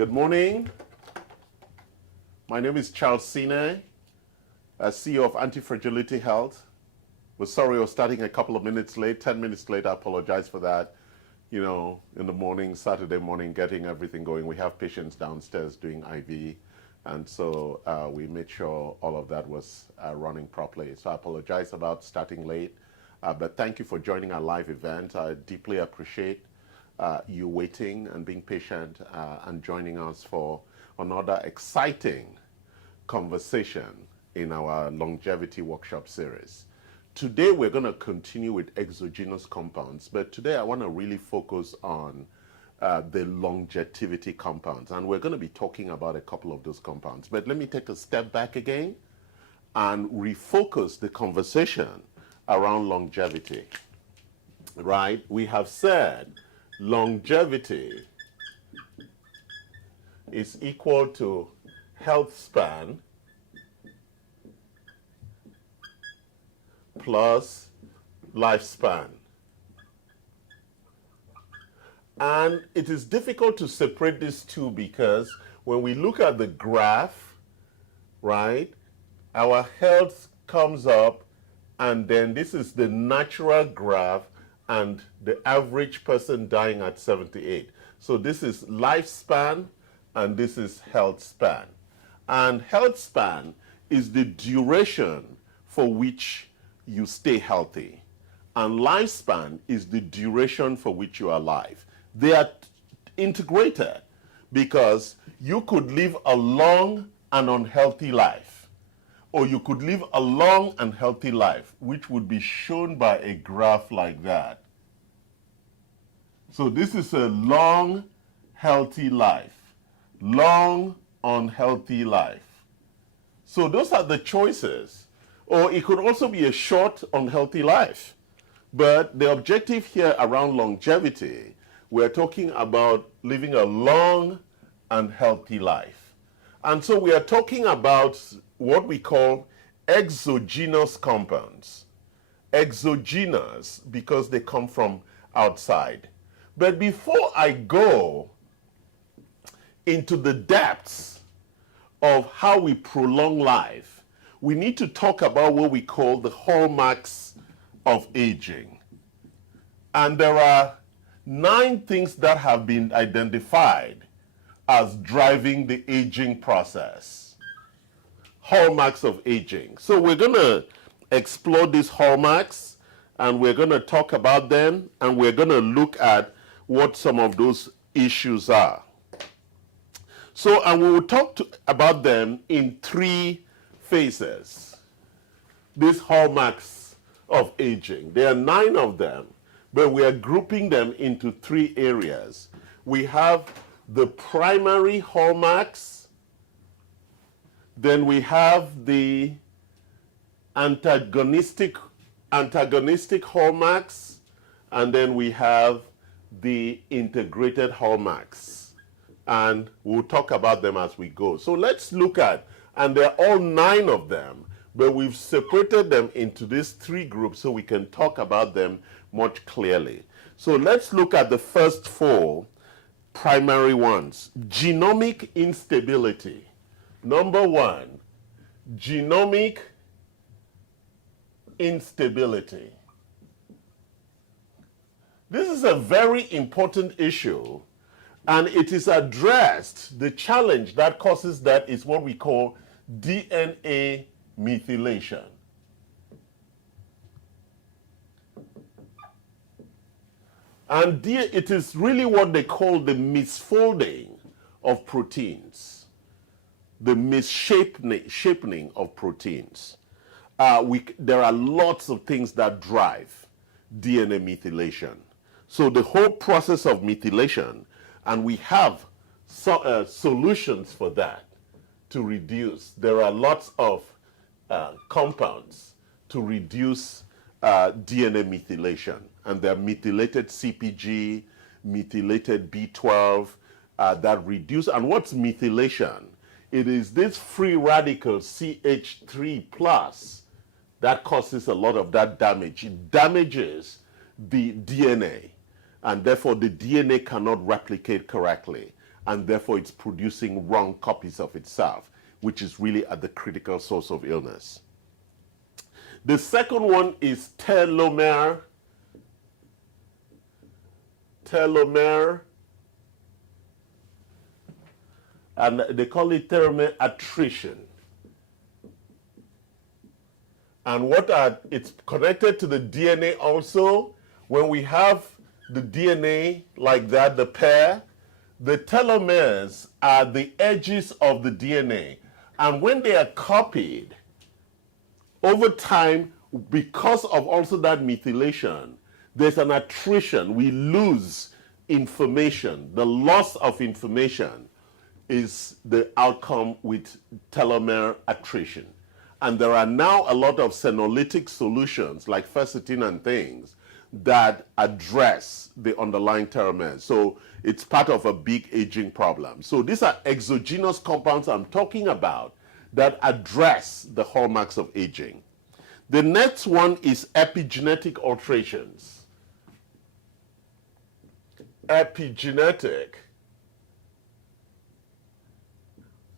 Good morning. My name is Charles Sine, CEO of Anti-Fragility Health. We're sorry we're starting a couple of minutes late, 10 minutes late. I apologize for that. You know, in the morning, Saturday morning, getting everything going. We have patients downstairs doing IV, and so we made sure all of that was running properly. So I apologize about starting late, but thank you for joining our live event. I deeply appreciate you waiting and being patient and joining us for another exciting conversation in our longevity workshop series. Today we're going to continue with exogenous compounds, but today I want to really focus on the longevity compounds, and we're going to be talking about a couple of those compounds. But let me take a step back again and refocus the conversation around longevity. Right? We have said longevity is equal to health span plus lifespan. And it is difficult to separate these two because when we look at the graph, right, our health comes up, and then this is the natural graph and the average person dying at 78. So this is lifespan and this is health span. And health span is the duration for which you stay healthy, and lifespan is the duration for which you are alive. They are integrated because you could live a long and unhealthy life, or you could live a long and healthy life, which would be shown by a graph like that. So this is a long, healthy life, long, unhealthy life. So those are the choices. Or it could also be a short, unhealthy life. But the objective here around longevity, we're talking about living a long and healthy life. And so we are talking about what we call exogenous compounds. Exogenous because they come from outside. But before I go into the depths of how we prolong life, we need to talk about what we call the hallmarks of aging. And there are 9 things that have been identified as driving the aging process. Hallmarks of aging. So we're going to explore these hallmarks, and we're going to talk about them, and we're going to look at what some of those issues are. So, and we will talk about them in 3 phases. These hallmarks of aging. There are 9 of them, but we are grouping them into 3 areas. We have the primary hallmarks, then we have the antagonistic hallmarks, and then we have the integrated hallmarks. And we'll talk about them as we go. So let's look at, and there are all 9 of them, but we've separated them into these 3 groups so we can talk about them much clearly. So let's look at the first 4 primary ones. Genomic instability. Number 1, genomic instability. This is a very important issue, and it is addressed. The challenge that causes that is what we call DNA methylation. And it is really what they call the misfolding of proteins, the misshapening of proteins. There are lots of things that drive DNA methylation. So the whole process of methylation, and we have solutions for that to reduce. There are lots of compounds to reduce DNA methylation. And they're methylated CpG, methylated B12 that reduce. And what's methylation? It is this free radical CH3+ that causes a lot of that damage. It damages the DNA, and therefore the DNA cannot replicate correctly. and therefore it's producing wrong copies of itself, which is really at the critical source of illness. The second one is telomere. And they call it telomere attrition. And it's connected to the DNA also. When we have the DNA like that, the pair, the telomeres are the edges of the DNA. And when they are copied, over time, because of also that methylation, there's an attrition. We lose information. The loss of information is the outcome with telomere attrition. And there are now a lot of senolytic solutions like quercetin and things that address the underlying telomeres. So it's part of a big aging problem. So these are exogenous compounds I'm talking about that address the hallmarks of aging. The next one is epigenetic alterations. Epigenetic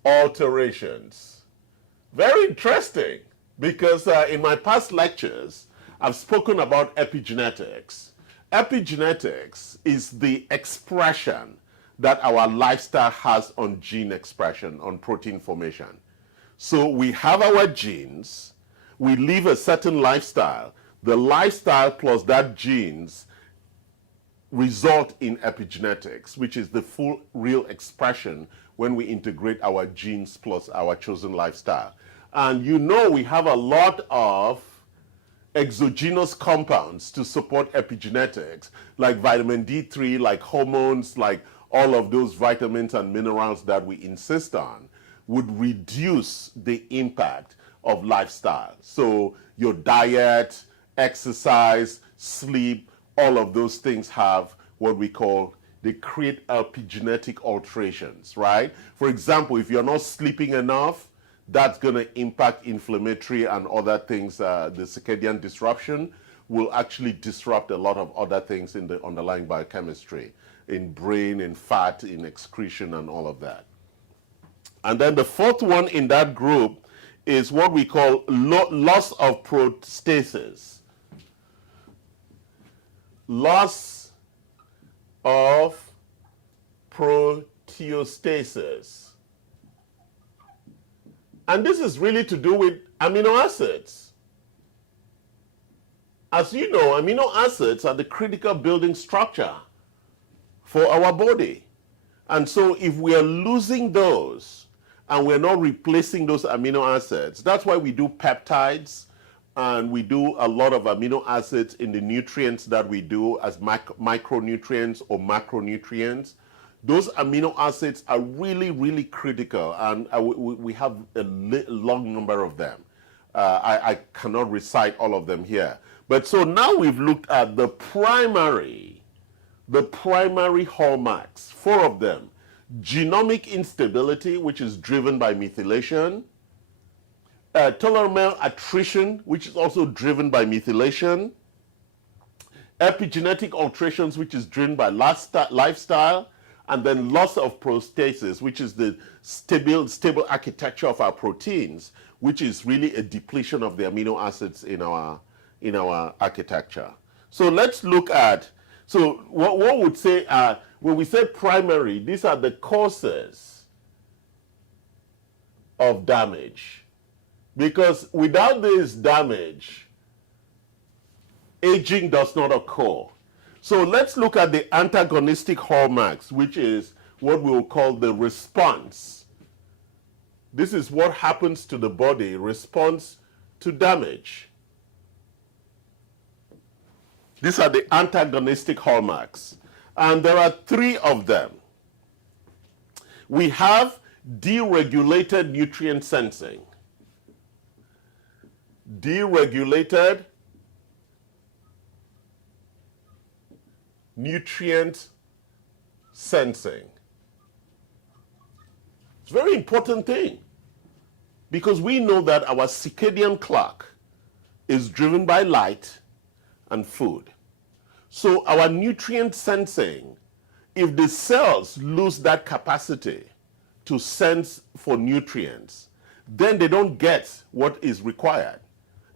alterations. Very interesting, because in my past lectures, I've spoken about epigenetics. Epigenetics is the expression that our lifestyle has on gene expression, on protein formation. So we have our genes, we live a certain lifestyle. The lifestyle plus that genes result in epigenetics, which is the full real expression when we integrate our genes plus our chosen lifestyle. And you know we have a lot of exogenous compounds to support epigenetics, like vitamin D3, like hormones, like all of those vitamins and minerals that we insist on would reduce the impact of lifestyle. So your diet, exercise, sleep, all of those things have what we call, they create epigenetic alterations, right? For example, if you're not sleeping enough, that's going to impact inflammatory and other things. The circadian disruption will actually disrupt a lot of other things in the underlying biochemistry, in brain, in fat, in excretion, and all of that. And then the fourth one in that group is what we call loss of proteases. Loss of proteostasis. And this is really to do with amino acids. As you know, amino acids are the critical building structure for our body. And so if we are losing those and we're not replacing those amino acids, that's why we do peptides and we do a lot of amino acids in the nutrients that we do as micronutrients or macronutrients. Those amino acids are really, really critical, and we have a long number of them. I cannot recite all of them here. But so now we've looked at the primary hallmarks, 4 of them. Genomic instability, which is driven by methylation. Telomere attrition, which is also driven by methylation. Epigenetic alterations, which is driven by lifestyle. And then loss of proteases, which is the stable architecture of our proteins, which is really a depletion of the amino acids in our architecture. So let's look at, so what would say, when we say primary, these are the causes of damage. Because without this damage, aging does not occur. So let's look at the antagonistic hallmarks, which is what we will call the response. This is what happens to the body, response to damage. These are the antagonistic hallmarks. And there are 3 of them. We have deregulated nutrient sensing. Deregulated nutrient sensing. It's a very important thing because we know that our circadian clock is driven by light and food. So our nutrient sensing if the cells lose that capacity to sense for nutrients, then they don't get what is required.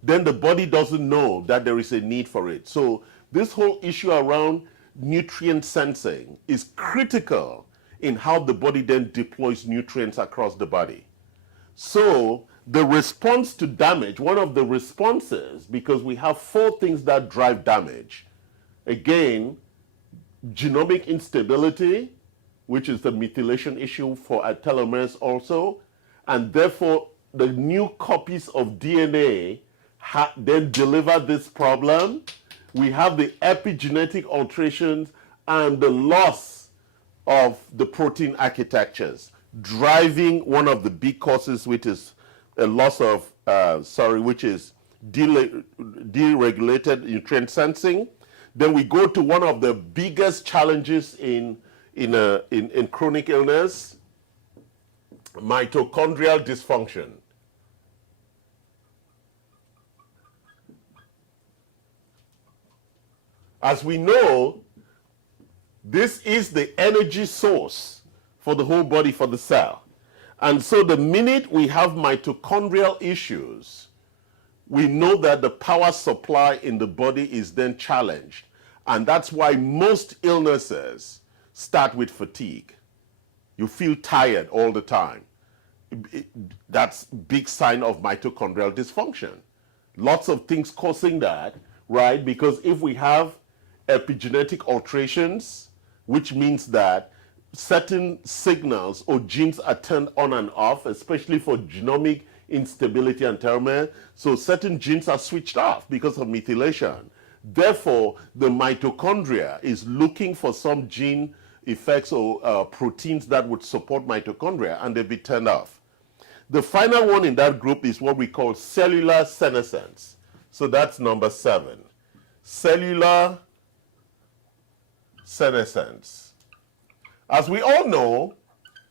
Then the body doesn't know that there is a need for it. So this whole issue around nutrient sensing is critical in how the body then deploys nutrients across the body. So the response to damage, one of the responses, because we have 4 things that drive damage. Again, genomic instability, which is the methylation issue for telomeres also, and therefore the new copies of DNA then deliver this problem. We have the epigenetic alterations and the loss of the protein architectures, driving one of the big causes, which is a loss of, which is deregulated nutrient sensing. Then we go to one of the biggest challenges in chronic illness, mitochondrial dysfunction. As we know, this is the energy source for the whole body, for the cell. And so the minute we have mitochondrial issues, we know that the power supply in the body is then challenged. And that's why most illnesses start with fatigue. You feel tired all the time. That's a big sign of mitochondrial dysfunction. Lots of things causing that, right? Because if we have epigenetic alterations, which means that certain signals or genes are turned on and off, especially for genomic instability and telomere. So certain genes are switched off because of methylation. Therefore, the mitochondria is looking for some gene effects or proteins that would support mitochondria, and they be turned off. The final one in that group is what we call cellular senescence. So that's number 7. Cellular senescence. As we all know,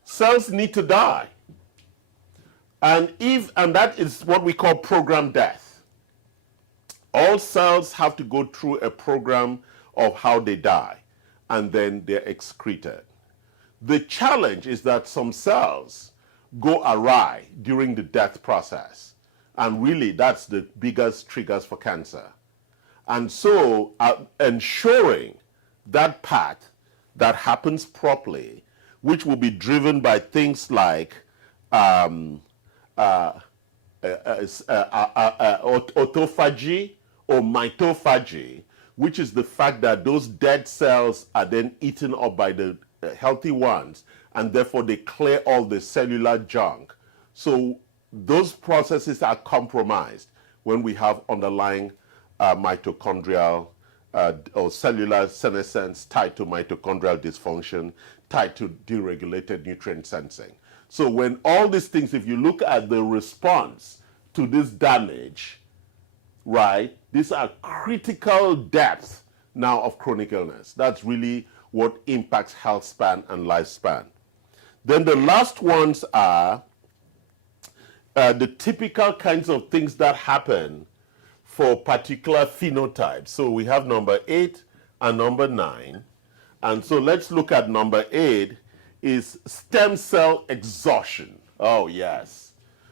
cells need to die. And that is what we call program death. All cells have to go through a program of how they die, and then they're excreted. The challenge is that some cells go awry during the death process, and really that's the biggest triggers for cancer. And so ensuring that path that happens properly, which will be driven by things like autophagy or mitophagy, which is the fact that those dead cells are then eaten up by the healthy ones, and therefore they clear all the cellular junk. So those processes are compromised when we have underlying mitochondrial or cellular senescence tied to mitochondrial dysfunction, tied to deregulated nutrient sensing. So when all these things, if you look at the response to this damage, right, these are critical depths now of chronic illness. That's really what impacts health span and lifespan. Then the last ones are the typical kinds of things that happen for particular phenotypes. So we have number 8 and number 9. And so let's look at number 8 is stem cell exhaustion. Oh yes,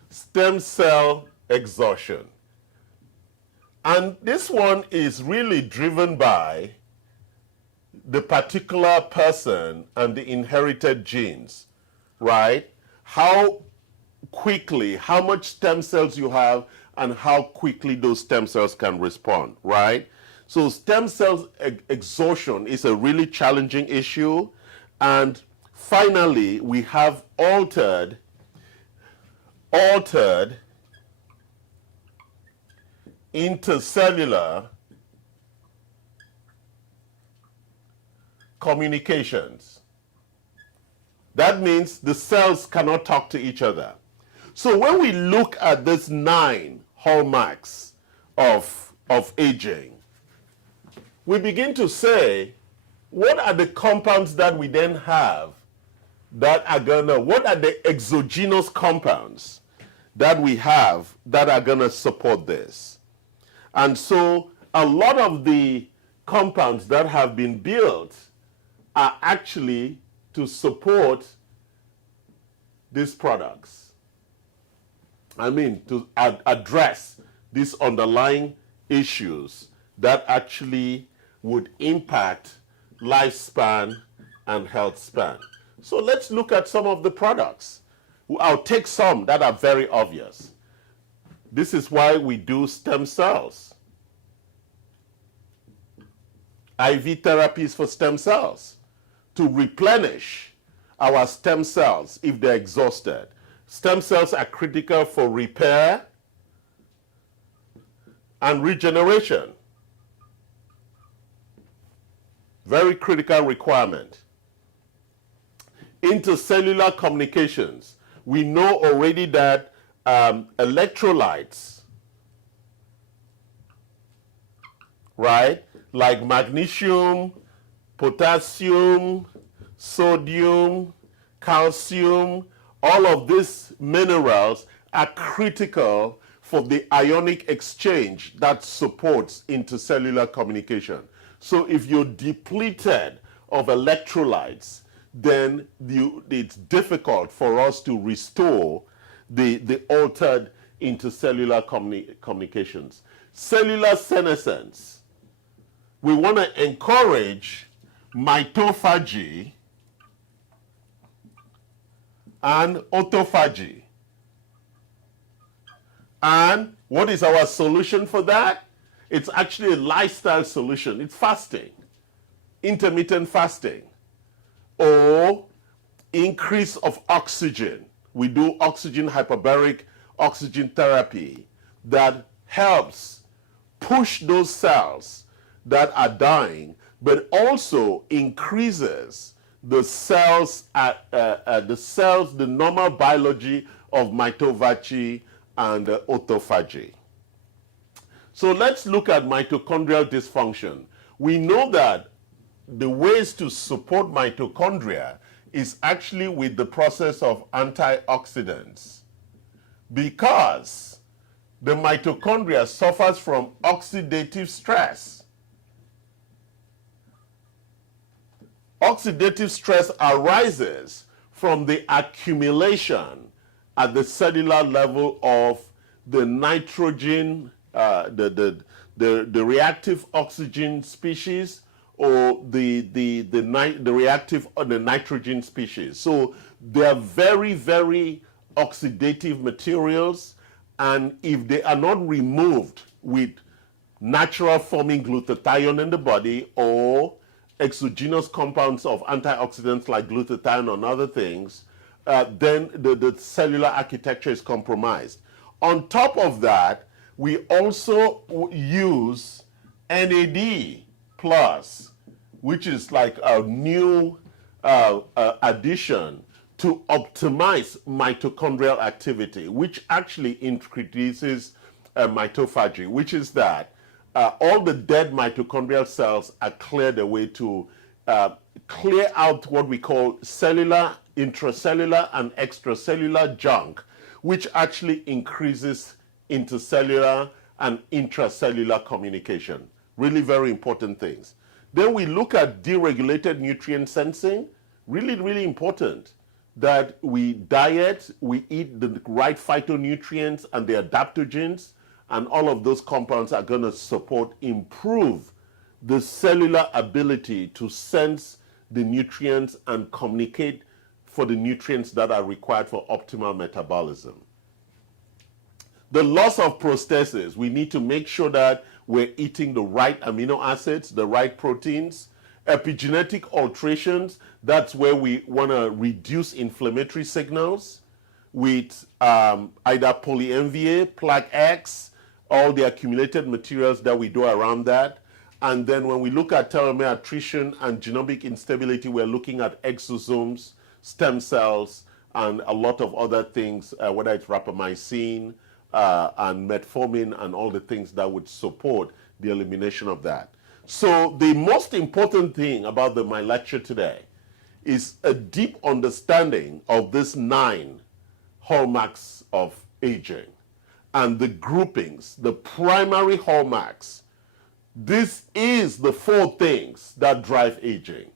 stem cell exhaustion. And this one is really driven by the particular person and the inherited genes, right? How quickly, how much stem cells you have, and how quickly those stem cells can respond, right? So stem cell exhaustion is a really challenging issue. And finally, we have altered intercellular communications. That means the cells cannot talk to each other. So when we look at this 9 hallmarks of aging, we begin to say, what are the compounds that we then have that are what are the exogenous compounds that we have that are gonna support this? And so a lot of the compounds that have been built are actually to support these products. I mean, to address these underlying issues that actually would impact lifespan and health span. So let's look at some of the products. I'll take some that are very obvious. This is why we do stem cells. IV therapies for stem cells to replenish our stem cells if they're exhausted. Stem cells are critical for repair and regeneration. Very critical requirement. Intercellular communications. We know already that electrolytes, right, like magnesium, potassium, sodium, calcium, all of these minerals are critical for the ionic exchange that supports intercellular communication. So if you're depleted of electrolytes, then it's difficult for us to restore the altered intercellular communications. Cellular senescence. We want to encourage mitophagy and autophagy. And what is our solution for that? It's actually a lifestyle solution. It's fasting, intermittent fasting, or increase of oxygen. We do oxygen hyperbaric oxygen therapy that helps push those cells that are dying, but also increases the cells, the normal biology of mitophagy and autophagy. So let's look at mitochondrial dysfunction. We know that the ways to support mitochondria is actually with the process of antioxidants, because the mitochondria suffers from oxidative stress. Oxidative stress arises from the accumulation at the cellular level of the nitrogen, the reactive oxygen species, or the reactive or the nitrogen species. So they are very, very oxidative materials, and if they are not removed with natural forming glutathione in the body or exogenous compounds of antioxidants like glutathione and other things, then the cellular architecture is compromised. On top of that, we also use NAD plus, which is like a new addition to optimize mitochondrial activity, which actually introduces mitophagy, which is that all the dead mitochondrial cells are cleared away to clear out what we call cellular, intracellular, and extracellular junk, which actually increases intercellular and intracellular communication. Really very important things. Then we look at deregulated nutrient sensing. Really, really important that we diet, we eat the right phytonutrients and the adaptogens, and all of those compounds are going to support, improve the cellular ability to sense the nutrients and communicate for the nutrients that are required for optimal metabolism. The loss of prosthesis, we need to make sure that we're eating the right amino acids, the right proteins. Epigenetic alterations, that's where we want to reduce inflammatory signals with either poly-MVA, plaque X, all the accumulated materials that we do around that. And then when we look at telomere attrition and genomic instability, we're looking at exosomes, stem cells, and a lot of other things, whether it's rapamycin and metformin and all the things that would support the elimination of that. So the most important thing about my lecture today is a deep understanding of this 9 hallmarks of aging and the groupings, the primary hallmarks. This is the 4 things that drive aging.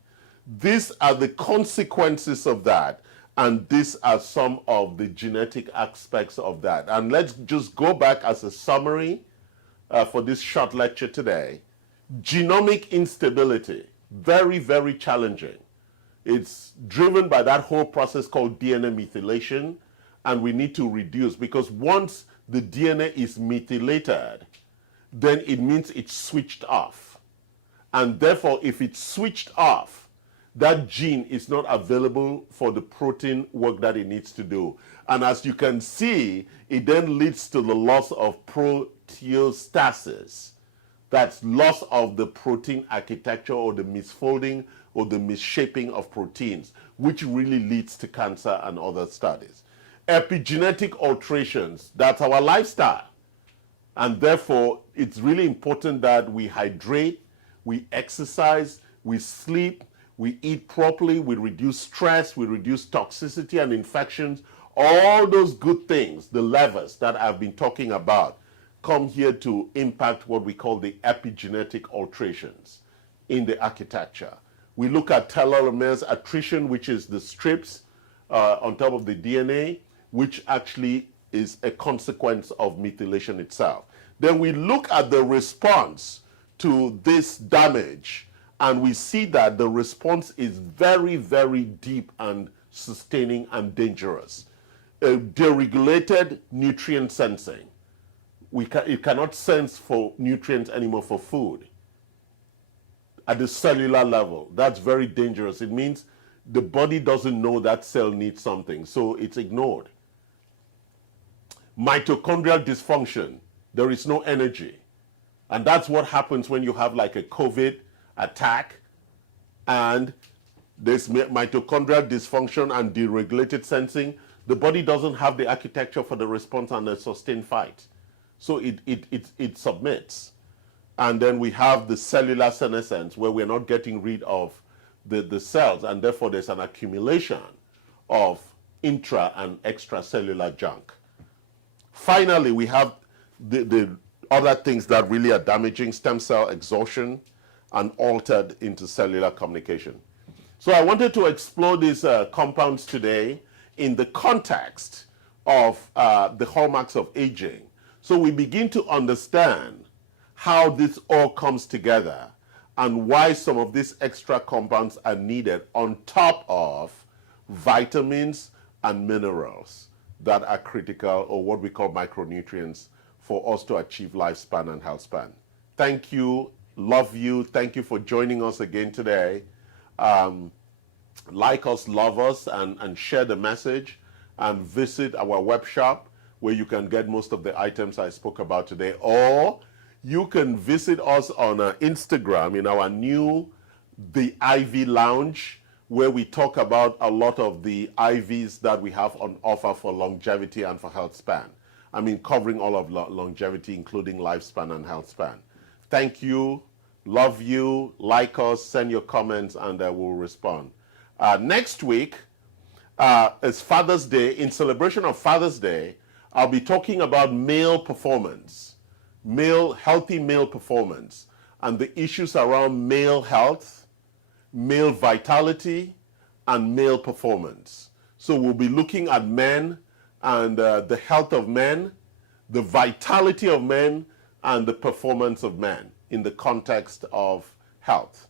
These are the consequences of that, and these are some of the genetic aspects of that. And let's just go back as a summary for this short lecture today. Genomic instability, very, very challenging. It's driven by that whole process called DNA methylation, and we need to reduce, because once the DNA is methylated, then it means it's switched off. And therefore, if it's switched off, that gene is not available for the protein work that it needs to do. And as you can see, it then leads to the loss of proteostasis. That's loss of the protein architecture, or the misfolding or the misshaping of proteins, which really leads to cancer and other studies. Epigenetic alterations, that's our lifestyle. And therefore, it's really important that we hydrate, we exercise, we sleep, we eat properly, we reduce stress, we reduce toxicity and infections. All those good things, the levers that I've been talking about, come here to impact what we call the epigenetic alterations in the architecture. We look at telomeres attrition, which is the strips on top of the DNA, which actually is a consequence of methylation itself. Then we look at the response to this damage, and we see that the response is very, very deep and sustaining and dangerous. Deregulated nutrient sensing. It cannot sense for nutrients anymore for food. At the cellular level, that's very dangerous. It means the body doesn't know that cell needs something, so it's ignored. Mitochondrial dysfunction, there is no energy. And that's what happens when you have like a COVID attack, and there's mitochondrial dysfunction and deregulated sensing. The body doesn't have the architecture for the response and the sustained fight. So it submits. And then we have the cellular senescence, where we're not getting rid of the cells, and therefore there's an accumulation of intra and extracellular junk. Finally, we have the other things that really are damaging: stem cell exhaustion and altered intercellular communication. So I wanted to explore these compounds today in the context of the hallmarks of aging. So we begin to understand how this all comes together and why some of these extra compounds are needed on top of vitamins and minerals that are critical, or what we call micronutrients, for us to achieve lifespan and health span. Thank you, love you, thank you for joining us again today. Like us, love us, and share the message, and visit our web shop where you can get most of the items I spoke about today, or you can visit us on Instagram in our new The IV Lounge, where we talk about a lot of the IVs that we have on offer for longevity and for health span. I mean, covering all of longevity, including lifespan and health span. Thank you, love you, like us, send your comments, and we'll respond. Next week is Father's Day. In celebration of Father's Day, I'll be talking about male performance, healthy male performance, and the issues around male health, male vitality, and male performance. So we'll be looking at men and the health of men, the vitality of men, and the performance of men in the context of health.